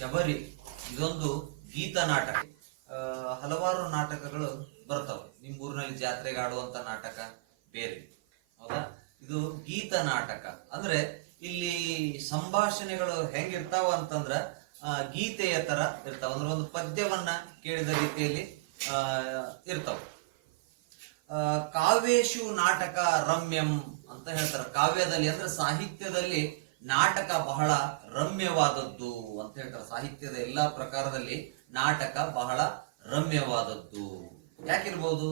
ಶಬರಿ, ಇದೊಂದು ಗೀತ ನಾಟಕ. ಹಲವಾರು ನಾಟಕಗಳು ಬರ್ತವೆ. ನಿಮ್ಮೂರಿನಲ್ಲಿ ಜಾತ್ರೆಗೆ ಆಡುವಂತ ನಾಟಕ ಬೇರೆ. ಹೌದಾ? ಇದು ಗೀತ ನಾಟಕ. ಅಂದ್ರೆ ಇಲ್ಲಿ ಸಂಭಾಷಣೆಗಳು ಹೆಂಗಿರ್ತಾವ ಅಂತಂದ್ರ ಗೀತೆಯ ತರ ಇರ್ತಾವ. ಅಂದ್ರೆ ಒಂದು ಪದ್ಯವನ್ನ ಕೇಳಿದ ರೀತಿಯಲ್ಲಿ ಇರ್ತಾವ. ಕಾವ್ಯೇಶು ನಾಟಕ ರಮ್ಯಂ ಅಂತ ಹೇಳ್ತಾರೆ. ಕಾವ್ಯದಲ್ಲಿ ಅಂದ್ರೆ ಸಾಹಿತ್ಯದಲ್ಲಿ ನಾಟಕ ಬಹಳ ರಮ್ಯವಾದದ್ದು ಅಂತ ಹೇಳ್ತಾರೆ. ಸಾಹಿತ್ಯದ ಎಲ್ಲಾ ಪ್ರಕಾರದಲ್ಲಿ ನಾಟಕ ಬಹಳ ರಮ್ಯವಾದದ್ದು. ಯಾಕಿರ್ಬೋದು?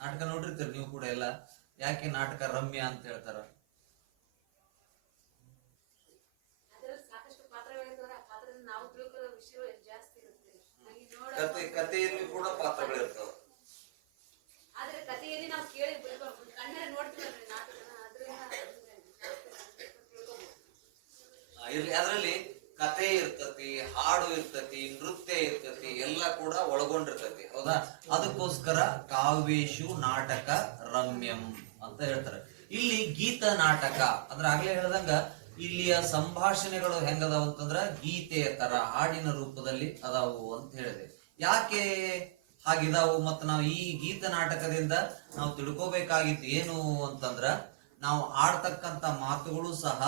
ನಾಟಕ ನೋಡಿರ್ತೀರಿ ನೀವು ಕೂಡ ಎಲ್ಲ? ಯಾಕೆ ನಾಟಕ ರಮ್ಯ ಅಂತ ಹೇಳ್ತಾರ? ಕತೆ ಕಥೆಯಲ್ಲಿ ಕೂಡ ಪಾತ್ರಗಳಿರ್ತಾವ. ಆದ್ರೆ ಕಥೆಯಲ್ಲಿ ನಾವು ಕೇಳಿ ಕಣ್ಣಲ್ಲಿ ನೋಡ್ತೀವಿ ನಾಟಕ. ಇರ್ಲಿ, ಅದರಲ್ಲಿ ಕತೆ ಇರ್ತತಿ, ಹಾಡು ಇರ್ತತಿ, ನೃತ್ಯ ಇರ್ತತಿ, ಎಲ್ಲ ಕೂಡ ಒಳಗೊಂಡಿರ್ತತಿ. ಹೌದಾ? ಅದಕ್ಕೋಸ್ಕರ ಕಾವ್ಯೇಶು ನಾಟಕ ರಮ್ಯಂ ಅಂತ ಹೇಳ್ತಾರೆ. ಇಲ್ಲಿ ಗೀತ ನಾಟಕ, ಅಂದ್ರೆ ಆಗ್ಲೇ ಹೇಳ್ದಂಗ ಇಲ್ಲಿಯ ಸಂಭಾಷಣೆಗಳು ಹೆಂಗದಾವ ಅಂತಂದ್ರ ಗೀತೆಯ ತರ ಹಾಡಿನ ರೂಪದಲ್ಲಿ ಅದಾವು ಅಂತ ಹೇಳಿದೆ. ಯಾಕೆ ಹಾಗಿದಾವು ಮತ್ತು ನಾವು ಈ ಗೀತ ನಾಟಕದಿಂದ ನಾವು ತಿಳ್ಕೋಬೇಕಾಗಿತ್ತು ಏನು ಅಂತಂದ್ರ ನಾವು ಆಡ್ತಕ್ಕಂತ ಮಾತುಗಳು ಸಹ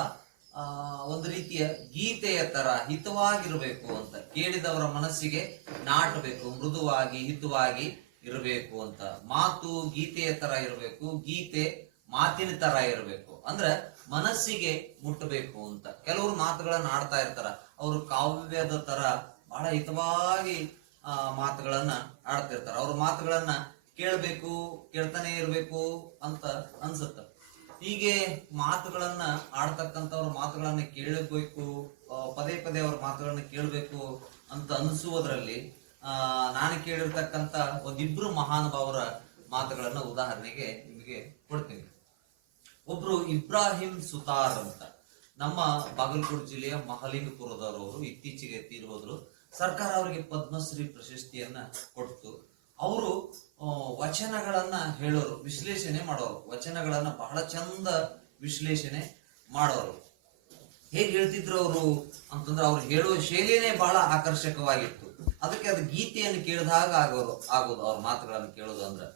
ಒಂದು ರೀತಿಯ ಗೀತೆಯ ತರ ಹಿತವಾಗಿರಬೇಕು ಅಂತ ಕೇಳಿದವರ ಮನಸ್ಸಿಗೆ ನಾಟಬೇಕು, ಮೃದುವಾಗಿ, ಹಿತವಾಗಿ ಇರಬೇಕು ಅಂತ. ಮಾತು ಗೀತೆಯ ತರ ಇರಬೇಕು, ಗೀತೆ ಮಾತಿನ ತರ ಇರಬೇಕು. ಅಂದ್ರೆ ಮನಸ್ಸಿಗೆ ಮುಟ್ಟಬೇಕು ಅಂತ. ಕೆಲವರು ಮಾತುಗಳನ್ನ ಆಡ್ತಾ ಇರ್ತಾರ, ಅವರು ಕಾವ್ಯದ ತರ ಬಹಳ ಹಿತವಾಗಿ, ಆ, ಮಾತುಗಳನ್ನ ಆಡ್ತಿರ್ತಾರ. ಅವ್ರ ಮಾತುಗಳನ್ನ ಕೇಳಬೇಕು, ಕೇಳ್ತಾನೆ ಇರಬೇಕು ಅಂತ ಅನ್ಸುತ್ತ. ಹೀಗೆ ಮಾತುಗಳನ್ನ ಆಡ್ತಕ್ಕಂಥವ್ರ ಮಾತುಗಳನ್ನ ಕೇಳಬೇಕು ಪದೇ ಪದೇ ಅವ್ರ ಮಾತುಗಳನ್ನ ಕೇಳಬೇಕು ಅಂತ ಅನಿಸುವುದರಲ್ಲಿ ನಾನು ಕೇಳಿರ್ತಕ್ಕಂಥ ಒಂದಿಬ್ರು ಮಹಾನುಭಾವರ ಮಾತುಗಳನ್ನ ಉದಾಹರಣೆಗೆ ನಿಮಗೆ ಕೊಡ್ತೀನಿ. ಒಬ್ರು ಇಬ್ರಾಹಿಂ ಸುತಾರ್ ಅಂತ. ನಮ್ಮ ಬಾಗಲಕೋಟೆ ಜಿಲ್ಲೆಯ ಮಹಲಿಂಗಪುರದವರು ಇತ್ತೀಚೆಗೆ ತೀರ್ಹೋದ್ರು ಸರ್ಕಾರ ಅವರಿಗೆ ಪದ್ಮಶ್ರೀ ಪ್ರಶಸ್ತಿಯನ್ನ ಕೊಡ್ತು ಅವರು ವಚನಗಳನ್ನ ಹೇಳೋರು, ವಿಶ್ಲೇಷಣೆ ಮಾಡೋರು. ವಚನಗಳನ್ನ ಬಹಳ ಚಂದ ವಿಶ್ಲೇಷಣೆ ಮಾಡೋರು. ಹೇಗೆ ಹೇಳ್ತಿದ್ರು ಅವರು ಅಂತಂದ್ರೆ ಅವ್ರು ಹೇಳುವ ಶೈಲಿನೇ ಬಹಳ ಆಕರ್ಷಕವಾಗಿತ್ತು. ಅದಕ್ಕೆ ಅದು ಗೀತೆಯನ್ನು ಕೇಳಿದಾಗ ಆಗೋದು ಆಗೋದು, ಅವ್ರ ಮಾತುಗಳನ್ನು ಕೇಳೋದು ಅಂದ್ರೆ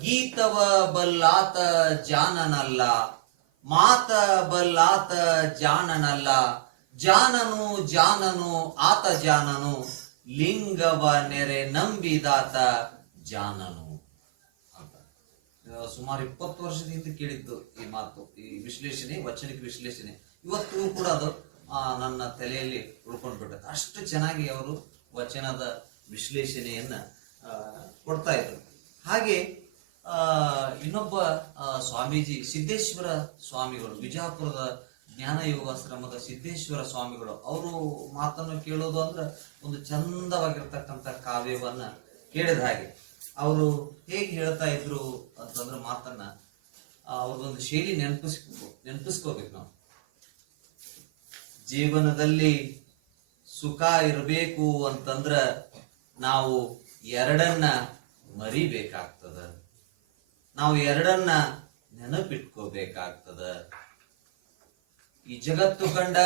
ಗೀತವ ಬಲ್ಲಾತ ಜಾನನಲ್ಲ, ಮಾತ ಬಲ್ಲಾತ ಜಾನನಲ್ಲ, ಜಾನನು ಜಾನನು, ಆತ ಜಾನನು, ಲಿಂಗವ ನೆರೆ ನಂಬಿದಾತ ಜಾನನು ಅಂತ. ಸುಮಾರು ಇಪ್ಪತ್ತು ವರ್ಷದಿಂದ ಕೇಳಿದ್ದು ಈ ಮಾತು, ಈ ವಿಶ್ಲೇಷಣೆ ವಚನಿಕ ವಿಶ್ಲೇಷಣೆ. ಇವತ್ತು ಕೂಡ ಅದು ನನ್ನ ತಲೆಯಲ್ಲಿ ಉಳ್ಕೊಂಡು ಬಿಟ್ಟೆ ಅಷ್ಟು ಚೆನ್ನಾಗಿ ಅವರು ವಚನದ ವಿಶ್ಲೇಷಣೆಯನ್ನ ಕೊಡ್ತಾ ಇದ್ರು. ಹಾಗೆ ಇನ್ನೊಬ್ಬ ಸ್ವಾಮೀಜಿ, ಸಿದ್ದೇಶ್ವರ ಸ್ವಾಮಿಗಳು ವಿಜಯಪುರದ ಜ್ಞಾನ ಯೋಗಾಶ್ರಮದ ಸಿದ್ದೇಶ್ವರ ಸ್ವಾಮಿಗಳು, ಅವರು ಮಾತನ್ನು ಕೇಳೋದು ಅಂದ್ರೆ ಒಂದು ಚಂದವಾಗಿರ್ತಕ್ಕಂಥ ಕಾವ್ಯವನ್ನ ಕೇಳಿದ ಹಾಗೆ. ಅವರು ಹೇಗೆ ಹೇಳ್ತಾ ಇದ್ರು ಅಂತಂದ್ರೆ ಮಾತನ್ನ ಅವ್ರದೊಂದು ಶೈಲಿ ನೆನಪಿಸ್ ನೆನಪಿಸ್ಕೋಬೇಕು ನಾವು. ಜೀವನದಲ್ಲಿ ಸುಖ ಇರಬೇಕು ಅಂತಂದ್ರ ನಾವು ಎರಡನ್ನ ಮರಿಬೇಕಾಗ್ತದ. ನಾವು ಎರಡನ್ನ ನೆನಪಿಟ್ಕೋಬೇಕಾಗ್ತದ. ಈ ಜಗತ್ತು ಕಂಡ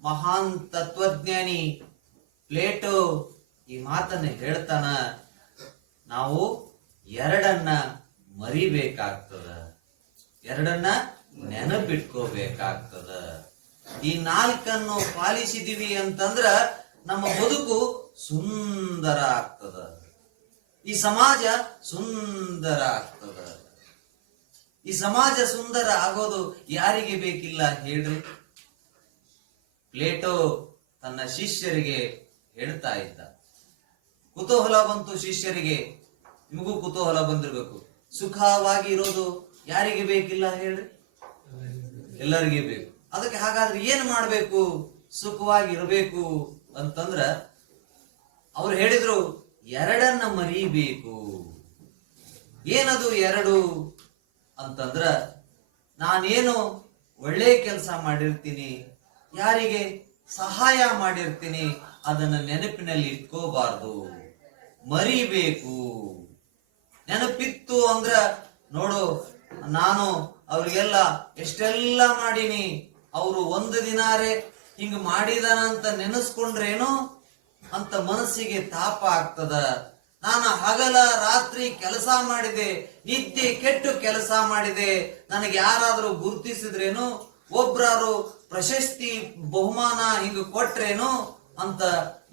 ಮಹಾನ್ ತತ್ವಜ್ಞಾನಿ ಪ್ಲೇಟೋ ಈ ಮಾತನ್ನ ಹೇಳ್ತಾನ ನಾವು ಎರಡನ್ನ ಮರಿಬೇಕಾಗ್ತದ. ಎರಡನ್ನ ನೆನಪಿಟ್ಕೋಬೇಕಾಗ್ತದ. ಈ ನಾಲ್ಕನ್ನು ಪಾಲಿಸಿದೀವಿ ಅಂತಂದ್ರ ನಮ್ಮ ಬದುಕು ಸುಂದರ ಆಗ್ತದ. ಈ ಸಮಾಜ ಸುಂದರ ಆಗ್ತದ. ಈ ಸಮಾಜ ಸುಂದರ ಆಗೋದು ಯಾರಿಗೆ ಬೇಕಿಲ್ಲ ಹೇಳ್ರಿ. ಪ್ಲೇಟೋ ತನ್ನ ಶಿಷ್ಯರಿಗೆ ಹೇಳ್ತಾ ಇದ್ದ. ಕುತೂಹಲ ಬಂತು ಶಿಷ್ಯರಿಗೆ. ನಿಮಗೂ ಕುತೂಹಲ ಬಂದಿರಬೇಕು. ಸುಖವಾಗಿ ಇರೋದು ಯಾರಿಗೆ ಬೇಕಿಲ್ಲ ಹೇಳ್ರಿ? ಎಲ್ಲರಿಗೆ ಬೇಕು. ಅದಕ್ಕೆ ಹಾಗಾದ್ರೆ ಏನ್ ಮಾಡಬೇಕು? ಸುಖವಾಗಿ ಇರಬೇಕು ಅಂತಂದ್ರ ಅವ್ರು ಹೇಳಿದ್ರು, ಎರಡನ್ನ ಮರಿಬೇಕು. ಏನದು ಎರಡು ಅಂತಂದ್ರ, ನಾನೇನು ಒಳ್ಳೆ ಕೆಲಸ ಮಾಡಿರ್ತೀನಿ, ಯಾರಿಗೆ ಸಹಾಯ ಮಾಡಿರ್ತೀನಿ ಅದನ್ನ ನೆನಪಿನಲ್ಲಿ ಇಟ್ಕೋಬಾರ್ದು. ಮರಿಬೇಕು. ನೆನಪಿತ್ತು ಅಂದ್ರ ನೋಡು, ನಾನು ಅವ್ರಿಗೆಲ್ಲ ಎಷ್ಟೆಲ್ಲ ಮಾಡೀನಿ, ಅವರು ಒಂದು ದಿನಾರೇ ಹಿಂಗ ಮಾಡಿದಾನ ಅಂತ ನೆನೆಸ್ಕೊಂಡ್ರೇನು ಅಂತ ಮನಸ್ಸಿಗೆ ತಾಪ ಆಗ್ತದ. ನಾನು ಹಗಲ ರಾತ್ರಿ ಕೆಲಸ ಮಾಡಿದೆ, ನಿದ್ದೆ ಕೆಟ್ಟು ಕೆಲಸ ಮಾಡಿದೆ, ನನಗೆ ಯಾರಾದ್ರೂ ಗುರುತಿಸಿದ್ರೇನು, ಒಬ್ರಾರು ಪ್ರಶಸ್ತಿ ಬಹುಮಾನ ಹಿಂಗ ಕೊಟ್ರೇನು ಅಂತ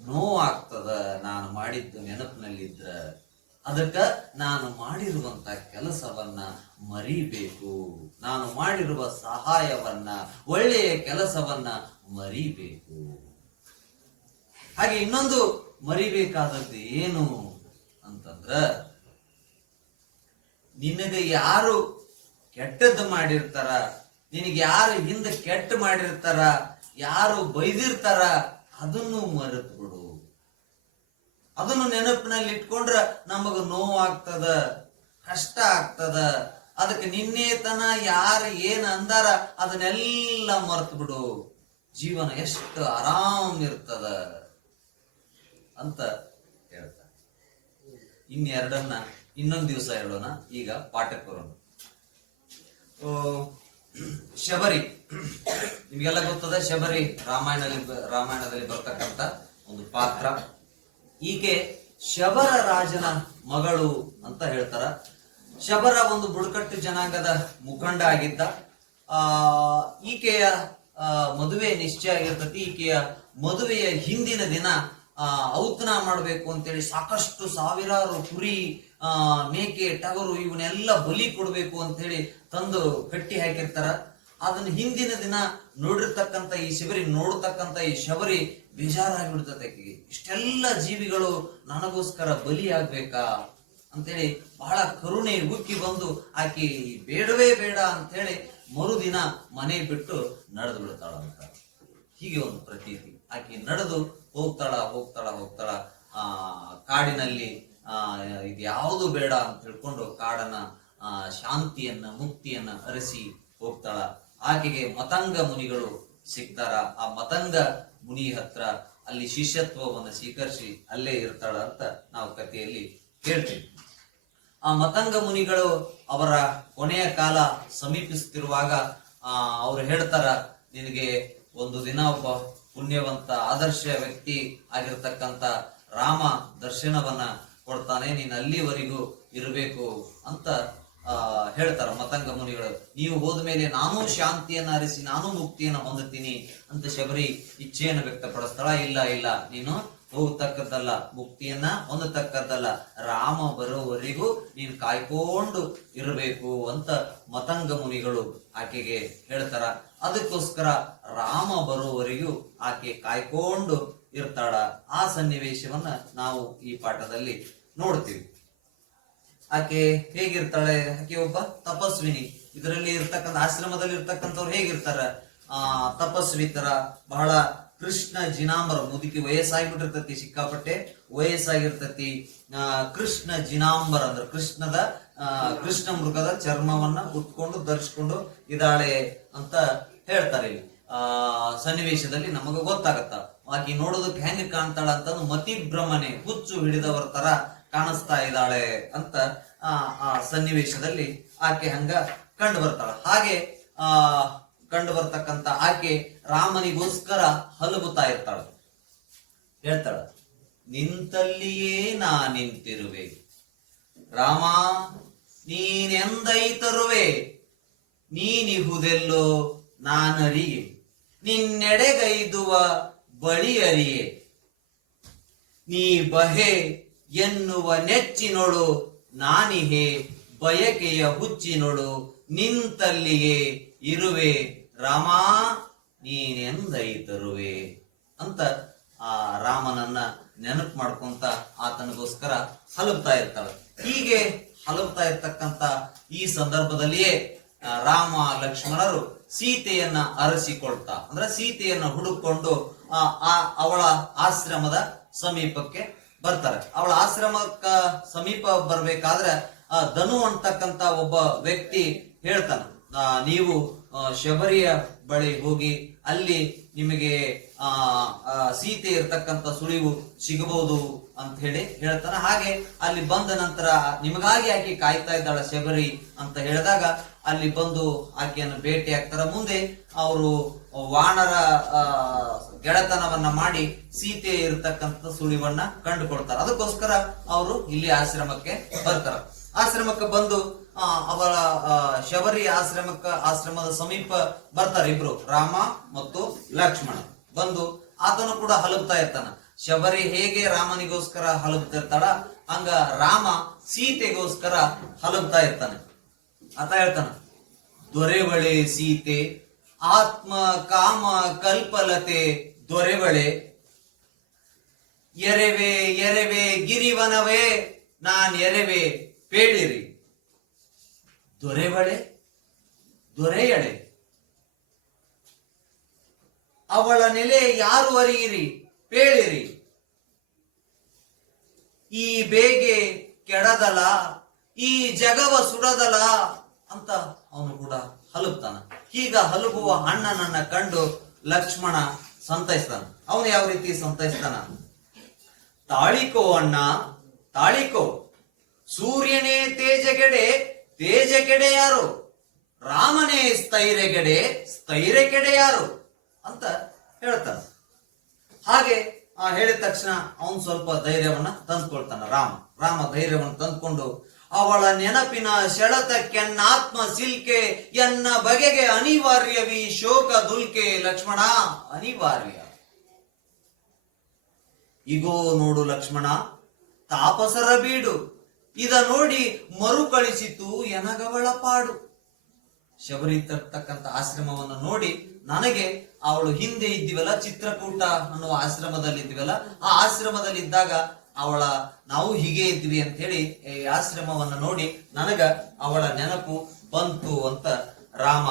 ನೋವಾಗ್ತದ. ನಾನು ಮಾಡಿದ್ದು ನೆನಪಿನಲ್ಲಿದ್ರ. ಅದಕ್ಕ ನಾನು ಮಾಡಿರುವಂತ ಕೆಲಸವನ್ನ ಮರಿಬೇಕು. ನಾನು ಮಾಡಿರುವ ಸಹಾಯವನ್ನ, ಒಳ್ಳೆಯ ಕೆಲಸವನ್ನ ಮರಿಬೇಕು. ಹಾಗೆ ಇನ್ನೊಂದು ಮರಿಬೇಕಾದದ್ದು ಏನು ಅಂತಂದ್ರ, ನಿನಗೆ ಯಾರು ಕೆಟ್ಟದ್ದು ಮಾಡಿರ್ತಾರ, ನಿನಗೆ ಯಾರು ಹಿಂದೆ ಕೆಟ್ಟ ಮಾಡಿರ್ತಾರ, ಯಾರು ಬೈದಿರ್ತಾರ, ಅದನ್ನು ಮರೆತು ಬಿಡು ಅದನ್ನು ನೆನಪಿನಲ್ಲಿ ಇಟ್ಕೊಂಡ್ರ ನಮಗ ನೋವಾಗ್ತದ, ಕಷ್ಟ ಆಗ್ತದ. ಅದಕ್ಕೆ ನಿನ್ನೆ ತನ ಯಾರು ಏನ್ ಅಂದಾರ ಅದನ್ನೆಲ್ಲ ಮರೆತು ಬಿಡು. ಜೀವನ ಎಷ್ಟು ಆರಾಮ್ ಇರ್ತದ ಅಂತ ಹೇಳ್ತಾರೆ. ಇನ್ನೆರಡನ್ನ ಇನ್ನೊಂದ್ ದಿವಸ ಹೇಳೋಣ, ಈಗ ಪಾಠಕ್ಕೆ ಬರೋಣ ಶಬರಿ. ನಿಮ್ಗೆಲ್ಲ ಗೊತ್ತದ ಶಬರಿ? ರಾಮಾಯಣದಲ್ಲಿ ರಾಮಾಯಣದಲ್ಲಿ ಬರ್ತಕ್ಕಂತ ಒಂದು ಪಾತ್ರ. ಈಕೆ ಶಬರ ರಾಜನ ಮಗಳು ಅಂತ ಹೇಳ್ತಾರ. ಶಬರ ಒಂದು ಬುಡಕಟ್ಟು ಜನಾಂಗದ ಮುಖಂಡ ಆಗಿದ್ದ. ಆ, ಈಕೆಯ ಮದುವೆ ನಿಶ್ಚಯ ಆಗಿರ್ತತಿ. ಈಕೆಯ ಮದುವೆಯ ಹಿಂದಿನ ದಿನ, ಆ, ಔತಣ ಮಾಡಬೇಕು ಅಂತೇಳಿ ಸಾಕಷ್ಟು ಸಾವಿರಾರು ಕುರಿ, ಆ, ಮೇಕೆ, ಟಗರು ಇವನ್ನೆಲ್ಲ ಬಲಿ ಕೊಡಬೇಕು ಅಂತೇಳಿ ತಂದು ಕಟ್ಟಿ ಹಾಕಿರ್ತಾರ. ಅದನ್ನ ಹಿಂದಿನ ದಿನ ನೋಡಿರ್ತಕ್ಕಂಥ ಈ ಶಬರಿ ನೋಡತಕ್ಕಂಥ ಈ ಶಬರಿ ಬೇಜಾರಾಗ್ಬಿಡ್ತದೆ ಆಕೆಗೆ. ಇಷ್ಟೆಲ್ಲ ಜೀವಿಗಳು ನನಗೋಸ್ಕರ ಬಲಿಯಾಗಬೇಕಾ? ಅಂತೇಳಿ ಬಹಳ ಕರುಣೆ ಉಕ್ಕಿ ಬಂದು ಆಕೆ ಬೇಡವೇ ಬೇಡ ಅಂತೇಳಿ ಮರುದಿನ ಮನೆ ಬಿಟ್ಟು ನಡೆದು ಬಿಡ್ತಾಳಂತ ಹೀಗೆ ಒಂದು ಪ್ರತೀತಿ. ಆಕೆ ನಡೆದು ಹೋಗ್ತಾಳ ಹೋಗ್ತಾಳ ಹೋಗ್ತಾಳ. ಆ, ಕಾಡಿನಲ್ಲಿ, ಆ ಇದು ಯಾವುದು ಬೇಡ ಅಂತ ತಿಳ್ಕೊಂಡು ಕಾಡನ್ನ, ಆ, ಶಾಂತಿಯನ್ನ, ಮುಕ್ತಿಯನ್ನ ಅರಸಿ ಹೋಗ್ತಾಳ. ಆಕೆಗೆ ಮತಂಗ ಮುನಿಗಳು ಸಿಗ್ತಾರ. ಆ ಮತಂಗ ಮುನಿ ಹತ್ರ ಅಲ್ಲಿ ಶಿಷ್ಯತ್ವವನ್ನು ಸ್ವೀಕರಿಸಿ ಅಲ್ಲೇ ಇರ್ತಾಳ ಅಂತ ನಾವು ಕಥೆಯಲ್ಲಿ ಹೇಳ್ತೀವಿ. ಆ ಮತಂಗ ಮುನಿಗಳು ಅವರ ಕೊನೆಯ ಕಾಲ ಸಮೀಪಿಸುತ್ತಿರುವಾಗ ಅವ್ರು ಹೇಳ್ತಾರ, ನಿನಗೆ ಒಂದು ದಿನ ಒಬ್ಬ ಪುಣ್ಯವಂತ, ಆದರ್ಶ ವ್ಯಕ್ತಿ ಆಗಿರ್ತಕ್ಕಂಥ ರಾಮ ದರ್ಶನವನ್ನ ಕೊಡ್ತಾನೆ, ನೀನು ಅಲ್ಲಿವರೆಗೂ ಇರಬೇಕು ಅಂತ ಆ, ಹೇಳ್ತಾರ ಮತಂಗ ಮುನಿಗಳು, ನೀವು ಹೋದ ಮೇಲೆ ನಾನು ಶಾಂತಿಯನ್ನ ಅರಿಸಿ ನಾನು ಮುಕ್ತಿಯನ್ನ ಹೊಂದುತ್ತೀನಿ ಅಂತ ಶಬರಿ ಇಚ್ಛೆಯನ್ನು ವ್ಯಕ್ತಪಡಿಸ್ತಾಳ. ಇಲ್ಲ ಇಲ್ಲ, ನೀನು ಹೋಗ್ತಕ್ಕದ್ದಲ್ಲ, ಮುಕ್ತಿಯನ್ನ ಹೊಂದತಕ್ಕದ್ದಲ್ಲ, ರಾಮ ಬರೋವರೆಗೂ ನೀನು ಕಾಯ್ಕೊಂಡು ಇರಬೇಕು ಅಂತ ಮತಂಗ ಮುನಿಗಳು ಆಕೆಗೆ ಹೇಳ್ತಾರ. ಅದಕ್ಕೋಸ್ಕರ ರಾಮ ಬರೋವರೆಗೂ ಆಕೆ ಕಾಯ್ಕೊಂಡು ಇರ್ತಾಳ. ಆ ಸನ್ನಿವೇಶವನ್ನ ನಾವು ಈ ಪಾಠದಲ್ಲಿ ನೋಡ್ತೀವಿ. ಆಕೆ ಹೇಗಿರ್ತಾಳೆ? ಆಕೆ ಒಬ್ಬ ತಪಸ್ವಿನಿ. ಇದರಲ್ಲಿ ಇರ್ತಕ್ಕಂಥ, ಆಶ್ರಮದಲ್ಲಿ ಇರ್ತಕ್ಕಂಥವ್ರು ಹೇಗಿರ್ತಾರ? ಆ, ತಪಸ್ವಿ ತರ ಬಹಳ ಕೃಷ್ಣ ಜಿನಾಂಬರ, ಮುದುಕಿ ವಯಸ್ಸಾಗಿಬಿಟ್ಟಿರ್ತತಿ, ಸಿಕ್ಕಾಪಟ್ಟೆ ವಯಸ್ಸಾಗಿರ್ತತಿ. ಕೃಷ್ಣ ಜಿನಾಂಬರ ಅಂದ್ರೆ ಕೃಷ್ಣದ ಕೃಷ್ಣ ಮೃಗದ ಚರ್ಮವನ್ನ ಉಟ್ಕೊಂಡು ಧರಿಸ್ಕೊಂಡು ಇದಾಳೆ ಅಂತ ಹೇಳ್ತಾರೆ ಇಲ್ಲಿ. ಆ, ಸನ್ನಿವೇಶದಲ್ಲಿ ನಮಗ ಗೊತ್ತಾಗತ್ತ. ಆಕಿ ನೋಡೋದಕ್ಕೆ ಹೆಂಗ್ ಕಾಣ್ತಾಳ ಅಂತಂದು ಮತಿಬ್ರಹ್ಮನೆ ಹುಚ್ಚು ಹಿಡಿದವರ ತರ ಕಾಣಿಸ್ತಾ ಇದ್ದಾಳೆ ಅಂತ, ಆ ಸನ್ನಿವೇಶದಲ್ಲಿ ಆಕೆ ಹಂಗ ಕಂಡು ಬರ್ತಾಳ. ಹಾಗೆ, ಆ, ಕಂಡು ಬರ್ತಕ್ಕಂತ ಆಕೆ ರಾಮನಿಗೋಸ್ಕರ ಹಲುಗುತ್ತಾ ಇರ್ತಾಳ. ಹೇಳ್ತಾಳ, ನಿಂತಲ್ಲಿಯೇ ನಾ ನಿಂತಿರುವೆ. ರಾಮ ನೀನೆಂದೈತರುವೆ ನೀನಿಹುದೆಲ್ಲೋ ನಾನರಿಯೆ. ನಿನ್ನೆಡೆಗೈದುವ ಬಳಿ ಅರಿಯೆ ನೀ ಬಹೆ ಎನ್ನುವ ನೆಚ್ಚಿನೊಳು ನಾನಿಹೆ ಬಯಕೆಯ ಹುಚ್ಚಿನೊಳು ನಿಂತಲ್ಲಿಯೇ ಇರುವೆ, ರಾಮ, ನೀನೆಂದೈತರುವೆ? ಅಂತ ಆ ರಾಮನನ್ನ ನೆನಪು ಮಾಡ್ಕೊಂತ ಆತನಿಗೋಸ್ಕರ ಹಲಬ್ತಾ ಇರ್ತಾಳೆ. ಹೀಗೆ ಹಲಬ್ತಾ ಇರ್ತಕ್ಕಂತ ಈ ಸಂದರ್ಭದಲ್ಲಿಯೇ ರಾಮ ಲಕ್ಷ್ಮಣರು ಸೀತೆಯನ್ನ ಅರಸಿಕೊಳ್ತಾ, ಅಂದ್ರೆ ಸೀತೆಯನ್ನ ಹುಡುಕೊಂಡು ಆ- ಅವಳ ಆಶ್ರಮದ ಸಮೀಪಕ್ಕೆ ಬರ್ತಾರೆ. ಅವಳ ಆಶ್ರಮಕ್ಕ ಸಮೀಪ ಬರ್ಬೇಕಾದ್ರೆ ಆ ಧನು ಅಂತಕ್ಕಂತ ಒಬ್ಬ ವ್ಯಕ್ತಿ ಹೇಳ್ತಾನ. ನೀವು ಶಬರಿಯ ಬಳಿ ಹೋಗಿ ಅಲ್ಲಿ ನಿಮಗೆ ಆ, ಸೀತೆ ಇರ್ತಕ್ಕಂಥ ಸುಳಿವು ಸಿಗಬಹುದು ಅಂತ ಹೇಳಿ ಹೇಳ್ತಾನ. ಹಾಗೆ ಅಲ್ಲಿ ಬಂದ ನಂತರ ನಿಮಗಾಗಿ ಆಕೆ ಕಾಯ್ತಾ ಇದ್ದಾಳ ಶಬರಿ ಅಂತ ಹೇಳಿದಾಗ ಅಲ್ಲಿ ಬಂದು ಆಕೆಯನ್ನು ಭೇಟಿ ಆಗ್ತಾರ ಮುಂದೆ ಅವರು ವಾನರ ಗೆಳೆತನವನ್ನ ಮಾಡಿ ಸೀತೆ ಇರತಕ್ಕಂತ ಸುಳಿವನ್ನ ಕಂಡುಕೊಳ್ತಾರೆ. ಅದಕ್ಕೋಸ್ಕರ ಅವರು ಇಲ್ಲಿ ಆಶ್ರಮಕ್ಕೆ ಬರ್ತಾರ. ಆಶ್ರಮಕ್ಕೆ ಬಂದು ಅವರ ಶಬರಿ ಆಶ್ರಮಕ್ಕ, ಆಶ್ರಮದ ಸಮೀಪ ಬರ್ತಾರೆ ಇಬ್ರು, ರಾಮ ಮತ್ತು ಲಕ್ಷ್ಮಣ. ಬಂದು ಆತನು ಕೂಡ ಹಲುಗ್ತಾ ಇರ್ತಾನ. ಶಬರಿ ಹೇಗೆ ರಾಮನಿಗೋಸ್ಕರ ಹಲಗ್ತಿರ್ತಾಳ? ಹಂಗ ರಾಮ ಸೀತೆಗೋಸ್ಕರ ಹಲುಗ್ತಾ ಇರ್ತಾನೆ. ಆತ ಹೇಳ್ತಾನ, ದೊರೆವಳೆ ಸೀತೆ ಆತ್ಮ, ಕಾಮ, ಕಲ್ಪಲತೆ, ದೊರೆವಳೆ. ಎರೆವೆ ಎರೆವೆ ಗಿರಿವನವೇ, ನಾನ್ ಎರೆವೆ ಪೇಳಿರಿ. ದೊರೆವಳೆ, ದೊರೆಯಳೆ. ಅವಳ ನೆಲೆ ಯಾರು ಅರಿಯಿರಿ, ಪೇಳಿರಿ. ಈ ಬೇಗೆ ಕೆಡದಲ, ಈ ಜಗವ ಸುಡದಲ ಅಂತ ಅವನು ಕೂಡ ಹಲುಬ್ತಾನ ಹೀಗ ಹಲಗುವ ಅಣ್ಣನನ್ನ ಕಂಡು ಲಕ್ಷ್ಮಣ ಸಂತೈಸ್ತಾನ. ಅವನು ಯಾವ ರೀತಿ ಸಂತೈಸ್ತಾನ? ತಾಳಿಕೋ ಅಣ್ಣ, ತಾಳಿಕೋ. ಸೂರ್ಯನೇ ತೇಜಗೆಡೆ ತೇಜಗೆಡೆ ಯಾರು? ರಾಮನೇ ಸ್ಥೈರ್ಯಗೆಡೆ ಸ್ಥೈರ್ಯಗೆಡೆ ಯಾರು? ಅಂತ ಹೇಳ್ತಾನ. ಹಾಗೆ ಆ ಹೇಳಿದ ತಕ್ಷಣ ಅವನು ಸ್ವಲ್ಪ ಧೈರ್ಯವನ್ನ ತಂದ್ಕೊಳ್ತಾನ ರಾಮ. ರಾಮ ಧೈರ್ಯವನ್ನು ತಂದ್ಕೊಂಡು ಅವಳ ನೆನಪಿನ ಸೆಳೆತಕ್ಕೆನ್ನಾತ್ಮ ಸಿಲ್ಕೆ ಎನ್ನ ಬಗೆಗೆ ಅನಿವಾರ್ಯವಿ ಶೋಕ ದುಲ್ಕೆ ಲಕ್ಷ್ಮಣ. ಅನಿವಾರ್ಯ. ಇಗೋ ನೋಡು ಲಕ್ಷ್ಮಣ, ತಾಪಸರ ಬೀಡು. ಇದ ನೋಡಿ ಮರುಕಳಿಸಿತು ಎನಗವಳ ಪಾಡು. ಶಬರಿ ತರ್ತಕ್ಕಂಥ ಆಶ್ರಮವನ್ನು ನೋಡಿ ನನಗೆ ಅವಳು ಹಿಂದೆ ಇದ್ದೀವಲ್ಲ, ಚಿತ್ರಕೂಟ ಅನ್ನುವ ಆಶ್ರಮದಲ್ಲಿ ಇದ್ದೀವಲ್ಲ ಆ ಆಶ್ರಮದಲ್ಲಿ ಇದ್ದಾಗ ಅವಳ ನಾವು ಹೀಗೆ ಇದ್ವಿ ಅಂತ ಹೇಳಿ ಈ ಆಶ್ರಮವನ್ನು ನೋಡಿ ನನಗ ಅವಳ ನೆನಪು ಬಂತು ಅಂತ ರಾಮ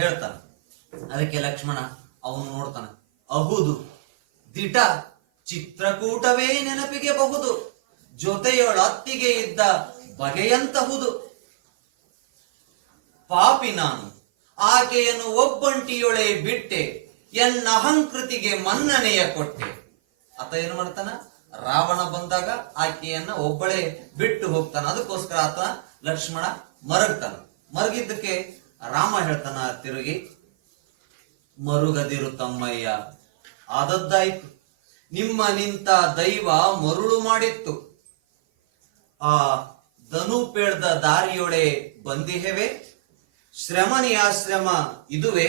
ಹೇಳ್ತಾನೆ. ಅದಕ್ಕೆ ಲಕ್ಷ್ಮಣ ಅವನು ನೋಡ್ತಾನ. ಅಹುದು ದಿಟ ಚಿತ್ರಕೂಟವೇ ನೆನಪಿಗೆ ಬಹುದು, ಜೊತೆಯೊಳ ಅತ್ತಿಗೆ ಇದ್ದ ಬಗೆಯಂತಹುದು. ಪಾಪಿ ನಾನು, ಆಕೆಯನ್ನು ಒಬ್ಬಂಟಿಯೊಳೆ ಬಿಟ್ಟೆ, ಎನ್ನ ಅಹಂಕೃತಿಗೆ ಮನ್ನಣೆಯ ಕೊಟ್ಟೆ. ಆತ ಏನು ಮಾಡ್ತಾನ? ರಾವಣ ಬಂದಾಗ ಆಕೆಯನ್ನ ಒಬ್ಬಳೇ ಬಿಟ್ಟು ಹೋಗ್ತಾನ. ಅದಕ್ಕೋಸ್ಕರ ಆತ ಲಕ್ಷ್ಮಣ ಮರಗ್ತಾನ. ಮರಗಿದ್ದಕ್ಕೆ ರಾಮ ಹೇಳ್ತಾನ, ತಿರುಗಿ, ಮರುಗದಿರು ತಮ್ಮಯ್ಯ, ಆದದ್ದಾಯ್ತು. ನಿಮ್ಮ ನಿಂತ ದೈವ ಮರುಳು ಮಾಡಿತ್ತು. ಆ ದನು ಪೇಳ್ದ ದಾರಿಯೊಳೆ ಬಂದಿಹೆವೆ. ಶ್ರಮನಿ ಆಶ್ರಮ ಇದುವೆ.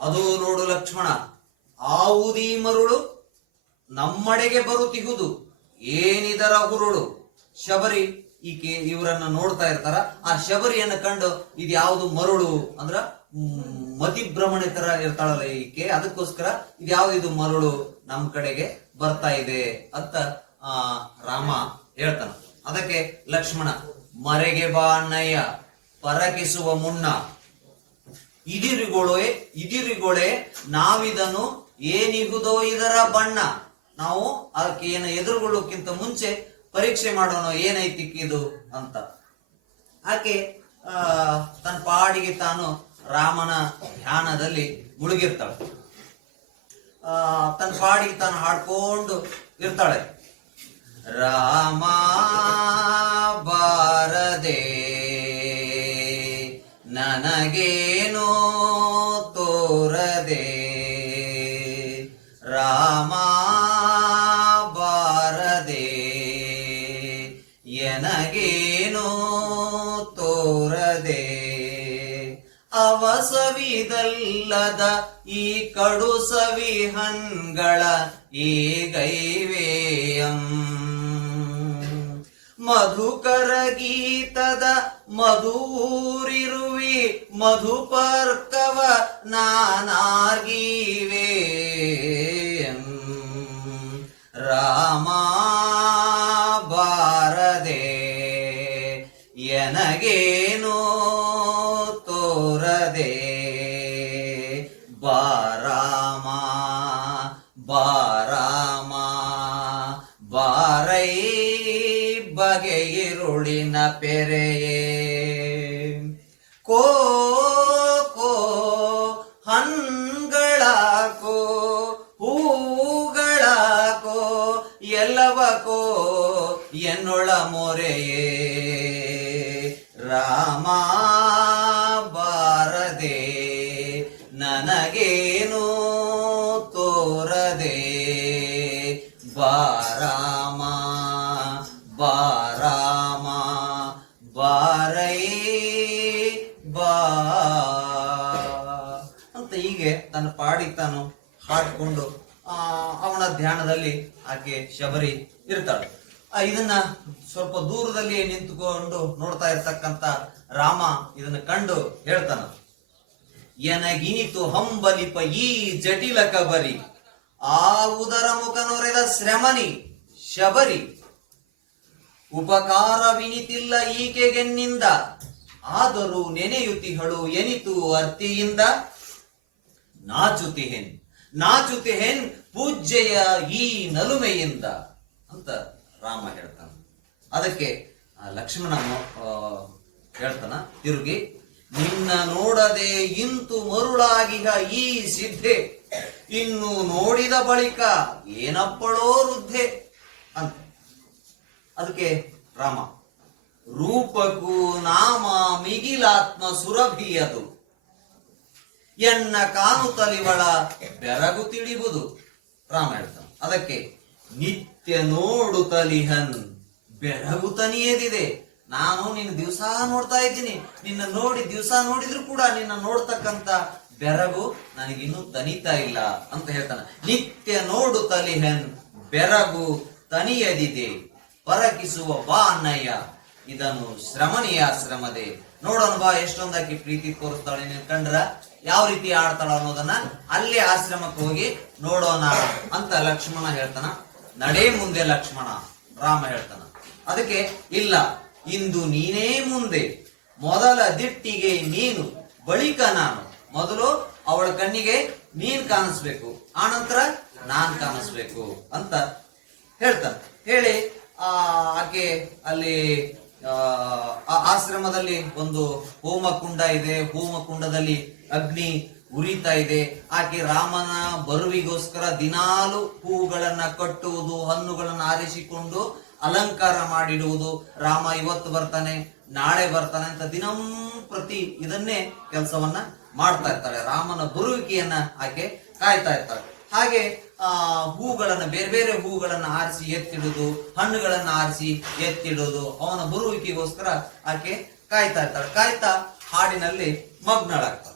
ಅದು ನೋಡು ಲಕ್ಷ್ಮಣ ಆವುದೀ ಮರುಳು ನಮ್ಮಡೆಗೆ ಬರುತ್ತಿಹುದು. ಏನಿದರ ಹುರುಳು? ಶಬರಿ. ಈಕೆ ಇವರನ್ನ ನೋಡ್ತಾ ಇರ್ತಾರ. ಆ ಶಬರಿಯನ್ನು ಕಂಡು ಇದು ಯಾವುದು ಮರುಳು? ಅಂದ್ರ ಮತಿಭ್ರಮಣೆ ತರ ಇರ್ತಾಳಲ್ಲ ಈಕೆ. ಅದಕ್ಕೋಸ್ಕರ ಇದು ಯಾವ್ದು ಇದು ಮರುಳು ನಮ್ ಕಡೆಗೆ ಬರ್ತಾ ಇದೆ ಅಂತ, ಆ, ರಾಮ ಹೇಳ್ತಾನ. ಅದಕ್ಕೆ ಲಕ್ಷ್ಮಣ, ಮರೆಗೆ ಬಾ ಪರಕಿಸುವ ಮುನ್ನ. ಇದಿರುಗೊಳೆ ಇದಿರುಗೊಳೆ ನಾವಿದನು ಏನಿಹುದೋ ಇದರ ಬಣ್ಣ. ನಾವು ಆಕೆಯನ್ನು ಎದುರುಗೊಳ್ಳೋಕ್ಕಿಂತ ಮುಂಚೆ ಪರೀಕ್ಷೆ ಮಾಡೋಣ, ಏನೈತಿ ಇದು ಅಂತ. ಆಕೆ ತನ್ನ ಪಾಡಿಗೆ ತಾನು ರಾಮನ ಧ್ಯಾನದಲ್ಲಿ ಮುಳುಗಿರ್ತಾಳೆ. ತನ್ನ ಪಾಡಿಗೆ ತಾನು ಹಾಡ್ಕೊಂಡು ಇರ್ತಾಳೆ. ರಾಮ ಬಾರದೆ ನನಗೇನೋ ಅವಸವಿದಲ್ಲದ ಈ ಕಡು ಈ ಈಗೈವೇಯಂ ಮಧುಕರ ಗೀತದ ಮಧುರಿರುವಿ ಮಧುಪರ್ಕವ ನಾನಾರ್ಗೀವೇ ರಾಮ Pereye ಹಾಡ್ಕೊಂಡು ಆ, ಅವನ ಧ್ಯಾನದಲ್ಲಿ ಆಕೆ ಶಬರಿ ಇರ್ತಾಳೆ. ಇದನ್ನ ಸ್ವಲ್ಪ ದೂರದಲ್ಲಿ ನಿಂತುಕೊಂಡು ನೋಡ್ತಾ ಇರ್ತಕ್ಕಂತ ರಾಮ ಇದನ್ನ ಕಂಡು ಹೇಳ್ತಾನ ಎನಗಿನಿತು ಹಂಬಲಿಪ ಈ ಜಟಿಲ ಕಬರಿ ಆ ಉದರ ಮುಖ ಶ್ರಮನಿ ಶಬರಿ. ಉಪಕಾರವಿನಿತಿಲ್ಲ ಈಕೆಗೆನ್ನಿಂದ ಆದರೂ ನೆನೆಯುತಿಹಳು ಎನಿತು ಅರ್ತಿಯಿಂದ ನಾಚುತಿಹೆನ್. ನಾಚುತಿಹೆನ್ ಪೂಜ್ಯೆಯ ಈ ನಲುಮೆಯಿಂದ ಅಂತ ರಾಮ ಹೇಳ್ತಾನ. ಅದಕ್ಕೆ ಲಕ್ಷ್ಮಣನು ಲಕ್ಷ್ಮಣ ಹೇಳ್ತಾನ, ತಿರುಗಿ, ನಿನ್ನ ನೋಡದೆ ಇಂತು ಮರುಳಾಗಿಹ ಈ ಸಿದ್ಧೆ. ಇನ್ನು ನೋಡಿದ ಬಳಿಕ ಏನಪ್ಪಳೋ ವೃದ್ಧೆ ಅಂತ. ಅದಕ್ಕೆ ರಾಮ ರೂಪಕ್ಕೂ ನಾಮ ಮಿಗಿಲಾತ್ಮ ಸುರಭಿಯದು. ಎನ್ನ ಕಾನು ತಲಿವಳ ಬೆರಗು ತಿಳಿಬುದು ರಾಮ ಹೇಳ್ತಾನೆ ಅದಕ್ಕೆ ನಿತ್ಯ ನೋಡು ತಲಿಹನ್, ಬೆರಗು ತನಿಯದಿದೆ. ನಾನು ನಿನ್ನ ದಿವಸ ನೋಡ್ತಾ ಇದ್ದೀನಿ. ನಿನ್ನ ನೋಡಿ ದಿವಸ ನೋಡಿದ್ರು ಕೂಡ ನಿನ್ನ ನೋಡ್ತಕ್ಕಂತ ಬೆರಗು ನನಗಿನ್ನೂ ತನಿತಾ ಇಲ್ಲ ಅಂತ ಹೇಳ್ತಾನೆ. ನಿತ್ಯ ನೋಡು ತಲಿಹನ್, ಬೆರಗು ತನಿಯದಿದೆ. ಪರಕಿಸುವ ಬಾ ಅನ್ನಯ್ಯ ಇದನ್ನು ಶ್ರಮಣೀಯ ಶ್ರಮದೆ ನೋಡೋಣ ಬಾ ಎಷ್ಟೊಂದಾಕಿ ಪ್ರೀತಿ ತೋರಿಸ್ತಾಳೆ ನೀನ್ ಕಂಡ್ರ. ಯಾವ ರೀತಿ ಆಡ್ತಾಳ ಅನ್ನೋದನ್ನ ಅಲ್ಲಿ ಆಶ್ರಮಕ್ಕೆ ಹೋಗಿ ನೋಡೋಣ ಅಂತ ಲಕ್ಷ್ಮಣ ಹೇಳ್ತಾನ. ನಡೇ ಮುಂದೆ ಲಕ್ಷ್ಮಣ ರಾಮ ಹೇಳ್ತಾನ. ಅದಕ್ಕೆ ಇಲ್ಲ ಇಂದು ನೀನೇ ಮುಂದೆ. ಮೊದಲ ದಿಟ್ಟಿಗೆ ನೀನು ಬಳಿಕ ನಾನು. ಮೊದಲು ಅವಳ ಕಣ್ಣಿಗೆ ನೀನ್ ಕಾಣಿಸ್ಬೇಕು ಆನಂತರ ನಾನ್ ಕಾಣಿಸ್ಬೇಕು ಅಂತ ಹೇಳ್ತಾನೆ. ಹೇಳಿ ಆ ಆಕೆ ಅಲ್ಲಿ ಆ, ಆಶ್ರಮದಲ್ಲಿ ಒಂದು ಹೋಮ ಕುಂಡ ಇದೆ. ಹೋಮ ಕುಂಡದಲ್ಲಿ ಅಗ್ನಿ ಉರಿತಾ ಇದೆ. ಆಕೆ ರಾಮನ ಬರುವಿಗೋಸ್ಕರ ದಿನಾಲು ಹೂಗಳನ್ನ ಕಟ್ಟುವುದು, ಹಣ್ಣುಗಳನ್ನು ಆರಿಸಿಕೊಂಡು ಅಲಂಕಾರ ಮಾಡಿಡುವುದು. ರಾಮ ಇವತ್ತು ಬರ್ತಾನೆ, ನಾಳೆ ಬರ್ತಾನೆ ಅಂತ ದಿನಂ ಪ್ರತಿ ಇದನ್ನೇ ಕೆಲಸವನ್ನ ಮಾಡ್ತಾ ಇರ್ತಾಳೆ ರಾಮನ ಬರುವಿಕೆಯನ್ನ ಆಕೆ ಕಾಯ್ತಾ ಇರ್ತಾಳೆ ಹಾಗೆ, ಆ, ಹೂಗಳನ್ನ, ಬೇರೆ ಬೇರೆ ಹೂಗಳನ್ನ ಆರಿಸಿ ಎತ್ತಿಡುದು ಹಣ್ಣುಗಳನ್ನ ಆರಿಸಿ ಎತ್ತಿಡುದು ಅವನ ಬರುವಿಕೆಗೋಸ್ಕರ ಆಕೆ ಕಾಯ್ತಾ ಇರ್ತಾಳೆ ಕಾಯ್ತಾ ಹಾಡಿನಲ್ಲಿ ಮಗ್ನಳಾಗ್ತಾಳೆ.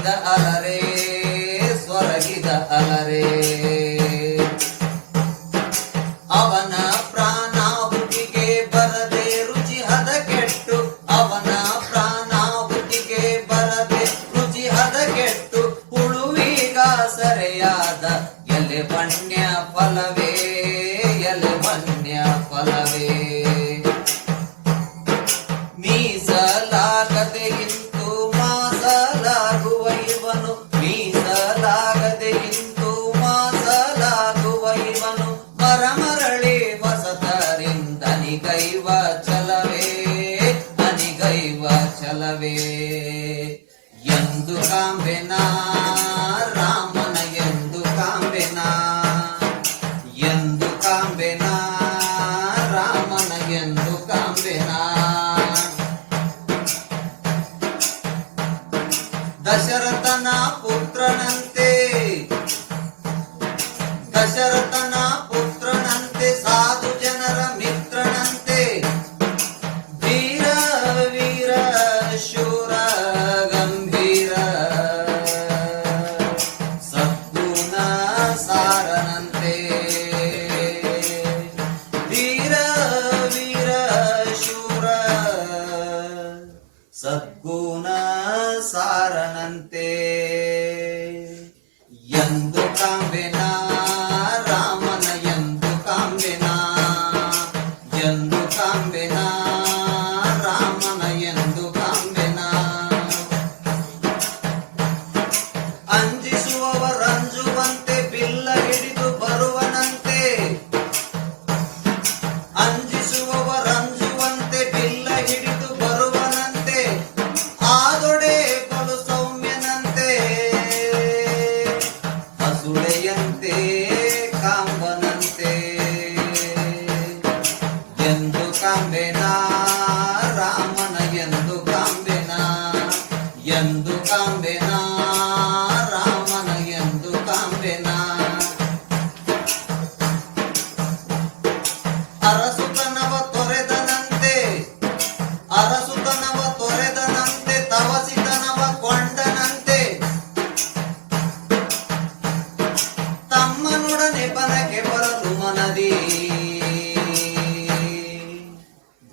ida alare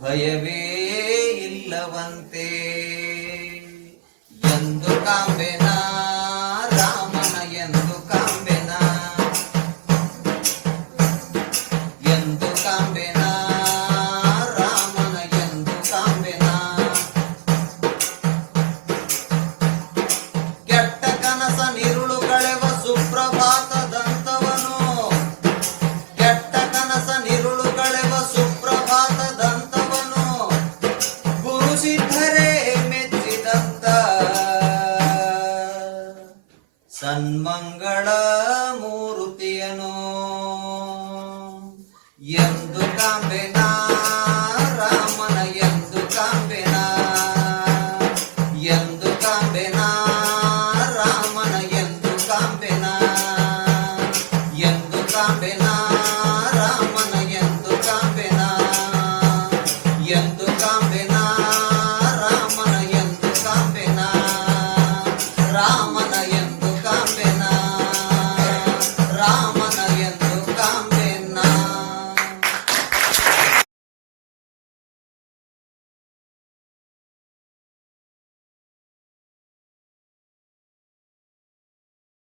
ಭಯವೇ ಇಲ್ಲವಂತೆ grande